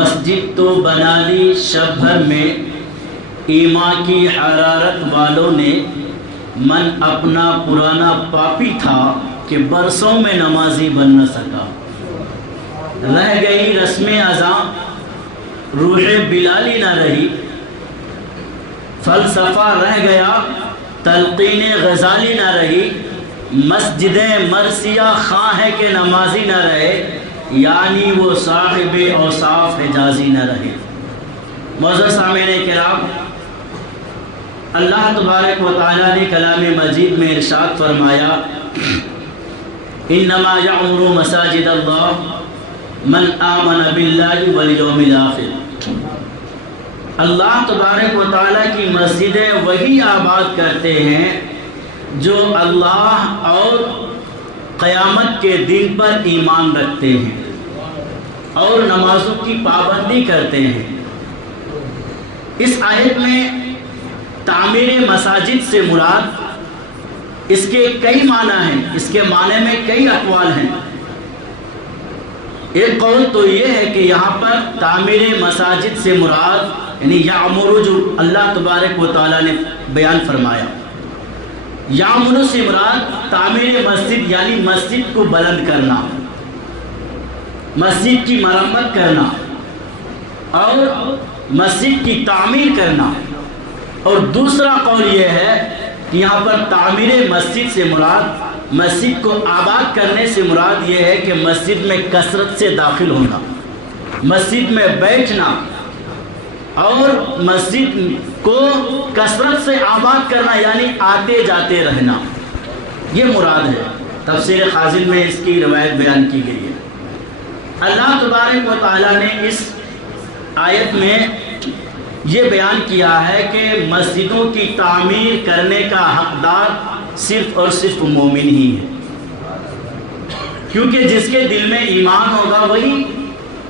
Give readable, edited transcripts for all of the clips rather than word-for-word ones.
مسجد تو بنا لی شب بھر میں، ایمان کی حرارت والوں نے، من اپنا پرانا پاپی تھا کہ برسوں میں نمازی بن نہ سکا۔ رہ گئی رسم اذاں، روح بلالی نہ رہی، فلسفہ رہ گیا، تلقین غزالی نہ رہی، مسجدیں مرثیہ خواہ ہے کہ نمازی نہ رہے، یعنی وہ صاحب اوصاف حجازی نہ رہے۔ معزز سامعین کرام، اللہ تبارک و تعالیٰ نے کلام مجید میں ارشاد فرمایا، انما یعمر مساجد اللہ من آمن باللہ والیوم الآخر۔ اللہ تبارک و تعالیٰ کی مسجدیں وہی آباد کرتے ہیں جو اللہ اور قیامت کے دن پر ایمان رکھتے ہیں اور نمازوں کی پابندی کرتے ہیں۔ اس آیت میں تعمیر مساجد سے مراد، اس کے کئی معنی ہیں، اس کے معنی میں کئی اقوال ہیں۔ ایک قول تو یہ ہے کہ یہاں پر تعمیر مساجد سے مراد یعنی یعمر جو اللہ تبارک و تعالیٰ نے بیان فرمایا، یعمر سے مراد تعمیر مسجد یعنی مسجد کو بلند کرنا، مسجد کی مرمت کرنا اور مسجد کی تعمیر کرنا۔ اور دوسرا قول یہ ہے کہ یہاں پر تعمیر مسجد سے مراد، مسجد کو آباد کرنے سے مراد یہ ہے کہ مسجد میں کثرت سے داخل ہونا، مسجد میں بیٹھنا اور مسجد کو کثرت سے آباد کرنا، یعنی آتے جاتے رہنا، یہ مراد ہے۔ تفسیر خازن میں اس کی روایت بیان کی گئی ہے۔ اللہ تبارک و تعالیٰ نے اس آیت میں یہ بیان کیا ہے کہ مسجدوں کی تعمیر کرنے کا حقدار صرف اور صرف مومن ہی ہے، کیونکہ جس کے دل میں ایمان ہوگا وہی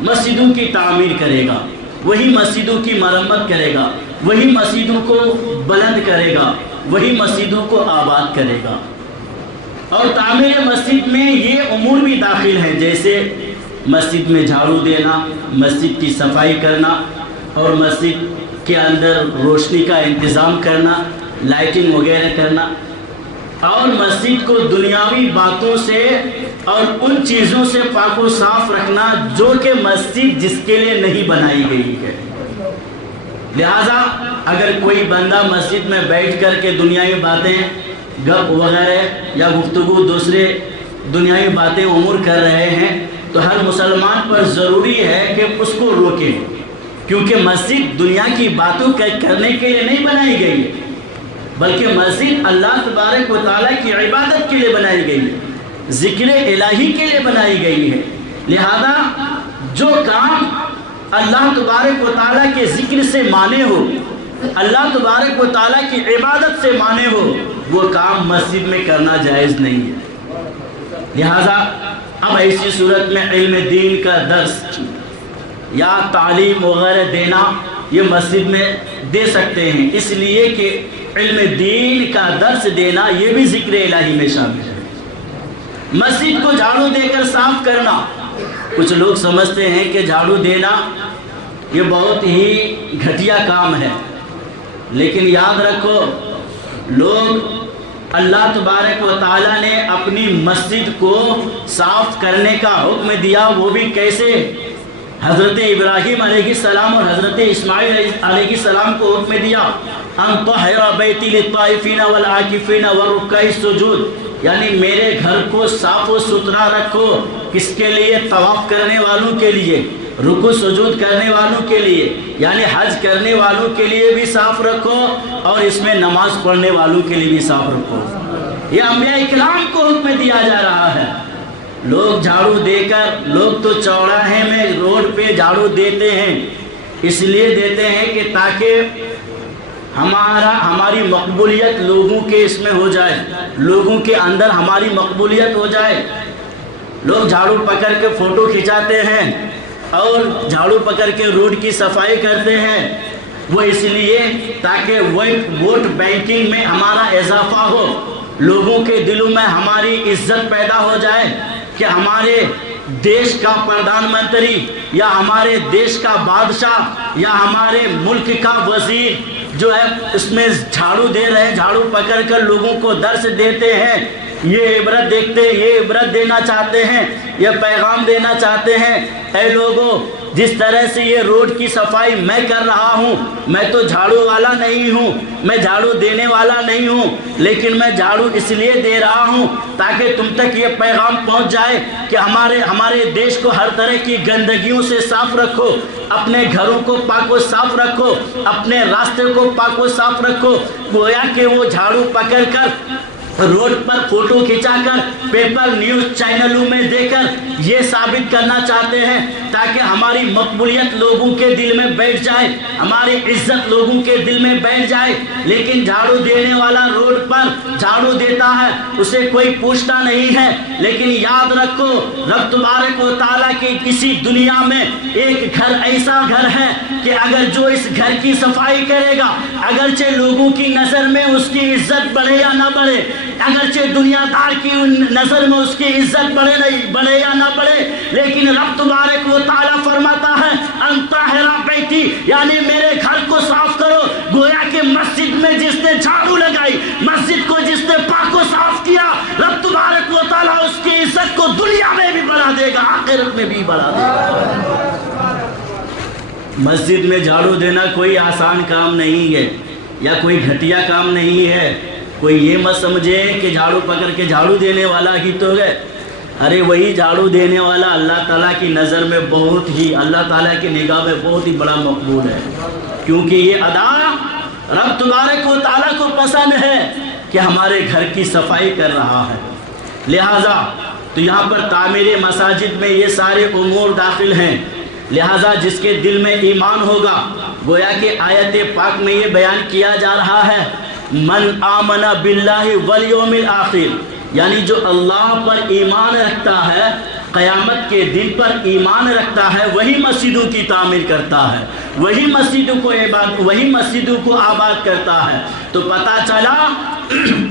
مسجدوں کی تعمیر کرے گا، وہی مسجدوں کی مرمت کرے گا، وہی مسجدوں کو بلند کرے گا، وہی مسجدوں کو آباد کرے گا۔ اور تعمیر مسجد میں یہ امور بھی داخل ہیں، جیسے مسجد میں جھاڑو دینا، مسجد کی صفائی کرنا اور مسجد کے اندر روشنی کا انتظام کرنا، لائٹنگ وغیرہ کرنا، اور مسجد کو دنیاوی باتوں سے اور ان چیزوں سے پاک و صاف رکھنا جو کہ مسجد جس کے لیے نہیں بنائی گئی ہے۔ لہذا اگر کوئی بندہ مسجد میں بیٹھ کر کے دنیاوی باتیں، گپ وغیرہ یا گفتگو دوسرے دنیاوی باتیں امور کر رہے ہیں تو ہر مسلمان پر ضروری ہے کہ اس کو روکے، کیونکہ مسجد دنیا کی باتوں کرنے کے لیے نہیں بنائی گئی ہے، بلکہ مسجد اللہ تبارک و تعالیٰ کی عبادت کے لیے بنائی گئی ہے، ذکر الہی کے لیے بنائی گئی ہے۔ لہذا جو کام اللہ تبارک و تعالیٰ کے ذکر سے مانے ہو، اللہ تبارک و تعالیٰ کی عبادت سے مانے ہو، وہ کام مسجد میں کرنا جائز نہیں ہے۔ لہذا اب ایسی صورت میں علم دین کا درس یا تعلیم وغیرہ دینا یہ مسجد میں دے سکتے ہیں، اس لیے کہ علم دین کا درس دینا یہ بھی ذکر الہی میں شامل ہے۔ مسجد کو جھاڑو دے کر صاف کرنا، کچھ لوگ سمجھتے ہیں کہ جھاڑو دینا یہ بہت ہی گھٹیا کام ہے، لیکن یاد رکھو لوگ اللہ تبارک و تعالیٰ نے اپنی مسجد کو صاف کرنے کا حکم دیا، وہ بھی کیسے؟ حضرت ابراہیم علیہ السلام اور حضرت اسماعیل علیہ السلام کو حکم دیا، ان طہر بیتی للطائفین والعاکفین والرکع السجود، یعنی میرے گھر کو صاف و ستھرا رکھو، کس کے لیے؟ طواف کرنے والوں کے لیے، رکوع سجود کرنے والوں کے لیے، یعنی حج کرنے والوں کے لیے بھی صاف رکھو اور اس میں نماز پڑھنے والوں کے لیے بھی صاف رکھو۔ یہ انبیاء کرام کو حکم دیا جا رہا ہے۔ لوگ جھاڑو دے کر، لوگ تو چوراہے میں روڈ پہ جھاڑو دیتے ہیں، اس لیے دیتے ہیں کہ تاکہ ہماری مقبولیت لوگوں کے اس میں ہو جائے، لوگوں کے اندر ہماری مقبولیت ہو جائے۔ لوگ جھاڑو پکڑ کے فوٹو کھنچاتے ہیں اور جھاڑو پکڑ کے روڈ کی صفائی کرتے ہیں، وہ اس لیے تاکہ ووٹ بینکنگ میں ہمارا اضافہ ہو، لوگوں کے دلوں میں ہماری عزت پیدا ہو جائے کہ ہمارے دیش کا پردھان منتری یا ہمارے دیش کا بادشاہ یا ہمارے ملک کا وزیر جو ہے اس میں جھاڑو دے رہے ہیں، جھاڑو پکڑ کر لوگوں کو درس دیتے ہیں، یہ عبرت دیکھتے، یہ عبرت دینا چاہتے ہیں، یہ پیغام دینا چاہتے ہیں، اے لوگوں جس طرح سے یہ روڈ کی صفائی میں کر رہا ہوں، میں تو جھاڑو والا نہیں ہوں، میں جھاڑو دینے والا نہیں ہوں، لیکن میں جھاڑو اس لیے دے رہا ہوں تاکہ تم تک یہ پیغام پہنچ جائے کہ ہمارے دیش کو ہر طرح کی گندگیوں سے صاف رکھو، اپنے گھروں کو پاک و صاف رکھو، اپنے راستے کو پاک و صاف رکھو۔ گویا کہ وہ جھاڑو پکڑ کر روڈ پر فوٹو کھچا کر پیپر نیوز چینلوں میں دے کر یہ ثابت کرنا چاہتے ہیں تاکہ ہماری مقبولیت لوگوں کے دل میں بیٹھ جائے، ہماری عزت لوگوں کے دل میں بیٹھ جائے۔ لیکن جھاڑو دینے والا روڈ پر جھاڑو دیتا ہے، اسے کوئی پوچھتا نہیں ہے۔ لیکن یاد رکھو رب تبارک و تعالیٰ کی کسی دنیا میں ایک گھر ایسا گھر ہے کہ اگر جو اس گھر کی صفائی کرے گا، اگرچہ لوگوں کی نظر میں اس کی عزت بڑھے یا نہ بڑھے، اگرچہ دنیا دار کی نظر میں اس کی عزت بڑھے یا نہ بڑھے، لیکن رب تبارک و تعالیٰ فرماتا ہے انطہرا بیتی، یعنی میرے گھر کو صاف کرو۔ گویا کہ مسجد میں جس نے جھاڑو لگائی، مسجد کو جس نے پاک و صاف کیا، رب تبارک و تعالیٰ اس کی عزت کو دنیا میں بھی بڑھا دے گا، آخرت میں بھی بڑھا دے گا۔ مسجد میں جھاڑو دینا کوئی آسان کام نہیں ہے یا کوئی گھٹیا کام نہیں ہے۔ کوئی یہ مت سمجھے کہ جھاڑو پکڑ کے جھاڑو دینے والا ہی تو ہے، ارے وہی جھاڑو دینے والا اللہ تعالیٰ کی نظر میں بہت ہی، اللہ تعالیٰ کی نگاہ میں بہت ہی بڑا مقبول ہے، کیونکہ یہ ادا رب تبارک و تعالیٰ کو پسند ہے کہ ہمارے گھر کی صفائی کر رہا ہے۔ لہٰذا تو یہاں پر تعمیر مساجد میں یہ سارے امور داخل ہیں، لہٰذا جس کے دل میں ایمان ہوگا، گویا کہ آیت پاک میں یہ بیان کیا جا رہا ہے من آمن باللہ والیوم الآخر، یعنی جو اللہ پر ایمان رکھتا ہے، قیامت کے دن پر ایمان رکھتا ہے، وہی مسجدوں کی تعمیر کرتا ہے، وہی مسجدوں کو آباد کرتا ہے۔ تو پتہ چلا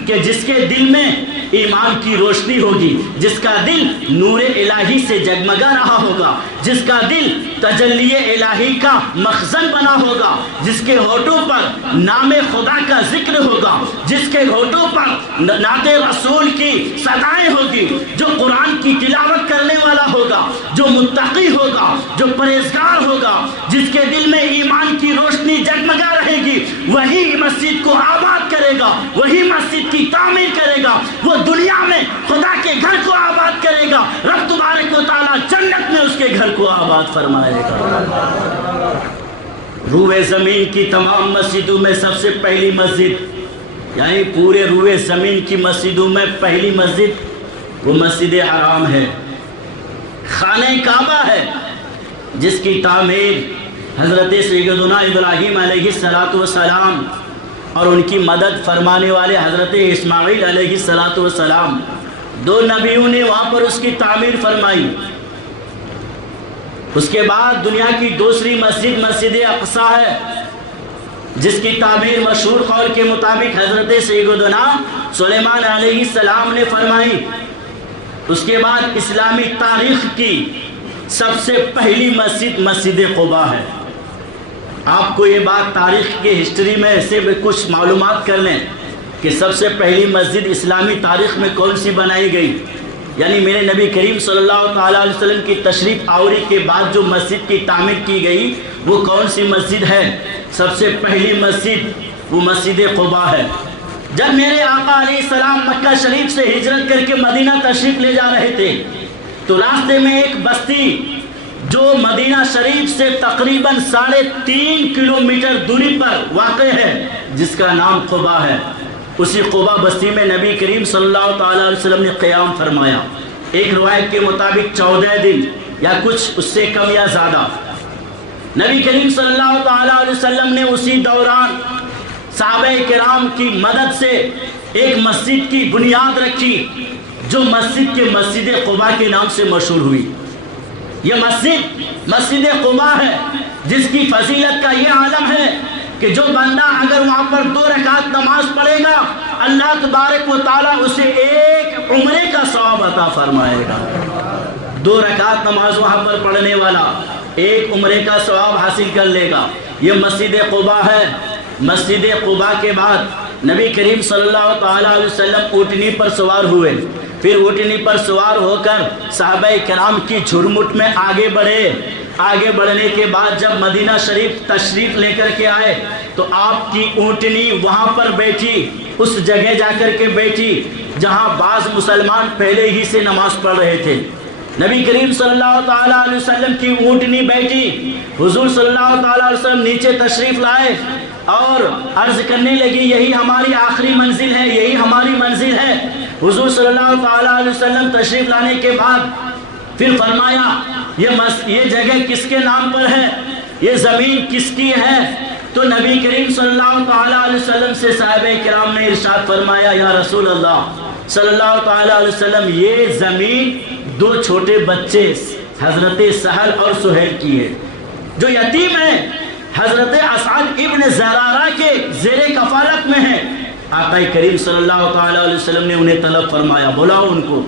کہ جس کے دل میں ایمان کی روشنی ہوگی، جس کا دل نور الہی سے جگمگا رہا ہوگا، جس کا دل تجلی الہی کا مخزن بنا ہوگا، جس کے ہونٹوں پر نام خدا کا ذکر ہوگا، جس کے ہونٹوں پر نعت رسول کی صدائیں ہوگی، جو قرآن کی تلاوت کرنے والا ہوگا، جو متقی ہوگا، جو پرہیزگار ہوگا، جس کے دل میں ایمان کی روشنی جگمگا رہے گی، وہی مسجد کو آباد کرے گا، وہی مسجد کی تعمیر کرے گا، وہ دنیا میں خدا کے گھر کو آباد کرے گا، رب تبارک و تعالیٰ جنت میں اس کے گھر کو آباد فرمائے گا۔ روئے زمین کی تمام مسجدوں میں سب سے پہلی مسجد، یعنی پورے روئے زمین کی مسجدوں میں پہلی مسجد وہ مسجد حرام ہے، خانہ کعبہ ہے، جس کی تعمیر حضرت سیدنا ابراہیم علیہ السلام اور ان کی مدد فرمانے والے حضرت اسماعیل علیہ السلام، دو نبیوں نے وہاں پر اس کی تعمیر فرمائی۔ اس کے بعد دنیا کی دوسری مسجد مسجد اقصی ہے، جس کی تعمیر مشہور قول کے مطابق حضرت سیدنا سلیمان علیہ السلام نے فرمائی۔ اس کے بعد اسلامی تاریخ کی سب سے پہلی مسجد مسجد قباء ہے۔ آپ کو یہ بات تاریخ کے ہسٹری میں سے کچھ معلومات کر لیں کہ سب سے پہلی مسجد اسلامی تاریخ میں کون سی بنائی گئی، یعنی میرے نبی کریم صلی اللہ تعالیٰ علیہ وسلم کی تشریف آوری کے بعد جو مسجد کی تعمیر کی گئی وہ کون سی مسجد ہے؟ سب سے پہلی مسجد وہ مسجد قباء ہے۔ جب میرے آقا علیہ السلام مکہ شریف سے ہجرت کر کے مدینہ تشریف لے جا رہے تھے تو راستے میں ایک بستی جو مدینہ شریف سے تقریباً 3.5 کلومیٹر دوری پر واقع ہے، جس کا نام قباء ہے، اسی قباء بستی میں نبی کریم صلی اللہ تعالیٰ علیہ وسلم نے قیام فرمایا۔ ایک روایت کے مطابق 14 دن یا کچھ اس سے کم یا زیادہ نبی کریم صلی اللہ تعالیٰ علیہ وسلم نے اسی دوران صحابہ کرام کی مدد سے ایک مسجد کی بنیاد رکھی جو مسجد قباء کے نام سے مشہور ہوئی۔ یہ مسجد قباء ہے جس کی فضیلت کا یہ عالم ہے کہ جو بندہ اگر وہاں پر 2 رکعت نماز پڑھے گا، اللہ تبارک و تعالیٰ اسے ایک عمرے کا ثواب عطا فرمائے گا۔ 2 رکعت نماز وہاں پر پڑھنے والا 1 عمرے کا ثواب حاصل کر لے گا۔ یہ مسجد قباء ہے۔ مسجد قباء کے بعد نبی کریم صلی اللہ تعالیٰ علیہ وسلم اونٹنی پر سوار ہوئے، پھر اونٹنی پر سوار ہو کر صحابہ کرام کی جھرمٹ میں آگے بڑھے۔ آگے بڑھنے کے بعد جب مدینہ شریف تشریف لے کر کے آئے تو آپ کی اونٹنی وہاں پر بیٹھی، اس جگہ جا کر کے بیٹھی جہاں بعض مسلمان پہلے ہی سے نماز پڑھ رہے تھے۔ نبی کریم صلی اللہ تعالیٰ علیہ وسلم کی اونٹنی بیٹھی، حضور صلی اللہ تعالیٰ علیہ وسلم نیچے تشریف لائے اور عرض کرنے لگی یہ ہماری آخری منزل ہے، یہی ہماری منزل ہے۔ حضور صلی اللہ تعالیٰ علیہ وسلم تشریف لانے کے بعد پھر فرمایا یہ جگہ کس کے نام پر ہے، یہ زمین کس کی ہے؟ تو نبی کریم صلی اللہ تعالیٰ علیہ وسلم سے صحابہ کرام نے ارشاد فرمایا یا رسول اللہ صلی اللہ تعالیٰ علیہ وسلم یہ زمین 2 چھوٹے بچے حضرت سہل اور سہیل کی ہے، جو یتیم ہیں، حضرت اسعد ابن زرارہ کے زیر کفالت میں ہیں۔ آقا کریم صلی اللہ تعالیٰ علیہ وسلم نے انہیں طلب فرمایا، بلاؤ ان کو۔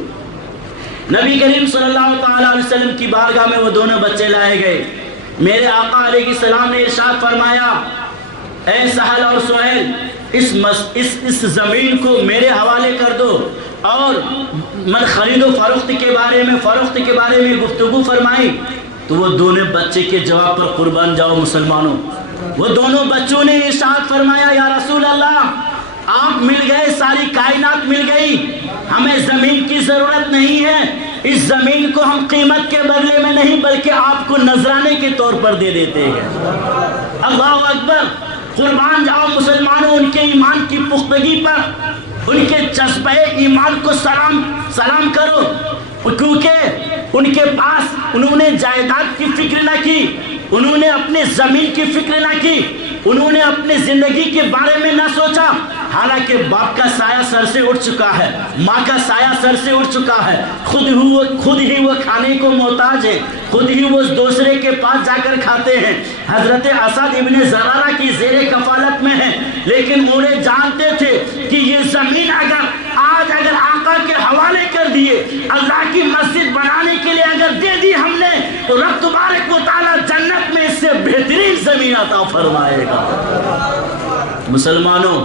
نبی کریم صلی اللہ تعالیٰ علیہ وسلم کی بارگاہ میں وہ دونوں بچے لائے گئے۔ میرے آقا علیہ السلام نے ارشاد فرمایا اے سہل اور سہیل اس زمین کو میرے حوالے کر دو اور من خرید و فروخت کے بارے میں گفتگو فرمائی۔ تو وہ دونوں بچے کے جواب پر قربان جاؤ مسلمانوں، وہ دونوں بچوں نے ارشاد فرمایا یا رسول اللہ آپ مل گئے، ساری کائنات مل گئی، ہمیں زمین کی ضرورت نہیں ہے، اس زمین کو ہم قیمت کے بدلے میں نہیں بلکہ آپ کو نذرانے کے طور پر دے دیتے ہیں۔ اللہ اکبر، قربان جاؤ مسلمانوں ان کے ایمان کی پختگی پر، ان کے جذبہ ایمان کو سلام کرو، کیونکہ ان کے پاس انہوں نے جائیداد کی فکر نہ کی، انہوں نے اپنے زمین کی فکر نہ کی، انہوں نے اپنے زندگی کے بارے میں نہ سوچا۔ حالانکہ باپ کا سایہ سر سے اٹھ چکا ہے، ماں کا سایہ سر سے اٹھ چکا ہے، خود ہی وہ کھانے کو محتاج ہے، خود ہی وہ دوسرے کے پاس جا کر کھاتے ہیں، حضرت اسد ابن زرارہ کی زیر کفالت میں ہیں، لیکن انہیں جانتے تھے کہ یہ زمین اگر آقا کے حوالے کر دیے، اللہ کی مسجد بنانے کے لیے اگر دے دی ہم نے تو رب تبارک و تعالی جنت میں اس سے بہترین زمین عطا فرمائے گا۔ مسلمانوں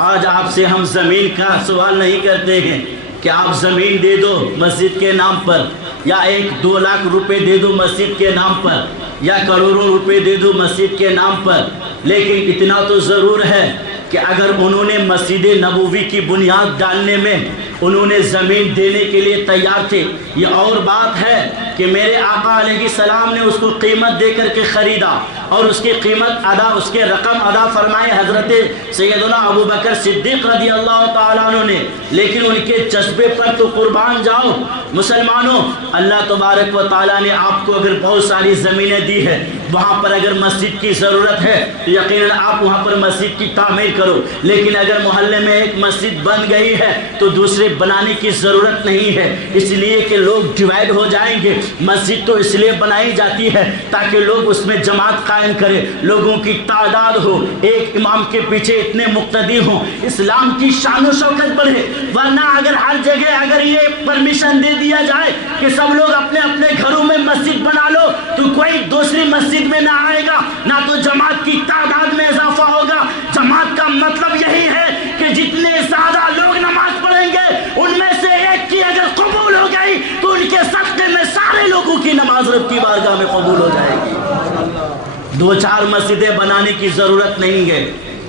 آج آپ سے ہم زمین کا سوال نہیں کرتے ہیں کہ آپ زمین دے دو مسجد کے نام پر، یا 1-2 لاکھ روپے دے دو مسجد کے نام پر، یا کروڑوں روپے دے دو مسجد کے نام پر، لیکن اتنا تو ضرور ہے کہ اگر انہوں نے مسجد نبوی کی بنیاد ڈالنے میں انہوں نے زمین دینے کے لیے تیار تھے، یہ اور بات ہے کہ میرے آقا علیہ السلام نے اس کو قیمت دے کر کے خریدا اور اس کی قیمت اس کے رقم ادا فرمائے حضرت سیدنا ابو بکر صدیق رضی اللہ تعالیٰ عنہ نے، لیکن ان کے جذبے پر تو قربان جاؤ مسلمانوں۔ اللہ تبارک و تعالیٰ نے آپ کو اگر بہت ساری زمینیں دی ہے، وہاں پر اگر مسجد کی ضرورت ہے تو یقیناً آپ وہاں پر مسجد کی تعمیر کرو، لیکن اگر محلے میں ایک مسجد بن گئی ہے تو دوسرے بنانے کی ضرورت نہیں ہے، اس لیے کہ لوگ ڈیوائیڈ ہو جائیں گے۔ مسجد تو اس لیے بنائی جاتی ہے تاکہ لوگ اس میں جماعت قائم کریں، لوگوں کی تعداد ہو، ایک امام کے پیچھے اتنے مقتدی ہوں، اسلام کی شان و شوکت بڑھے۔ ورنہ اگر ہر جگہ اگر یہ پرمیشن دے دیا جائے کہ سب لوگ اپنے اپنے گھروں میں مسجد بنا لو تو کوئی دوسری مسجد میں نہ آئے گا، نہ تو جماعت کی تعداد میں اضافہ ہوگا۔ جماعت کا مطلب یہی ہے کہ جتنے زیادہ لوگ نماز پڑھیں گے ان میں سے ایک کی اگر قبول ہو گئی تو ان کے صدقے میں سارے لوگوں کی نماز رب کی بارگاہ میں قبول ہو جائے گی۔ 2-4 مسجدیں بنانے کی ضرورت نہیں ہے،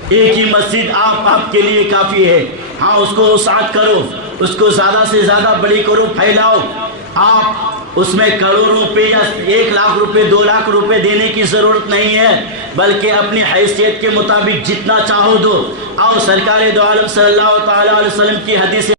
ایک ہی مسجد آپ کے لیے کافی ہے۔ ہاں اس کو وسعت کرو، اس کو زیادہ سے زیادہ بڑی کرو، پھیلاؤ۔ آپ اس میں کروڑوں روپے یا 1 لاکھ روپے 2 لاکھ روپے دینے کی ضرورت نہیں ہے، بلکہ اپنی حیثیت کے مطابق جتنا چاہو دو۔ اور سرکار دو عالم صلی اللہ تعالیٰ علیہ وسلم کی حدیث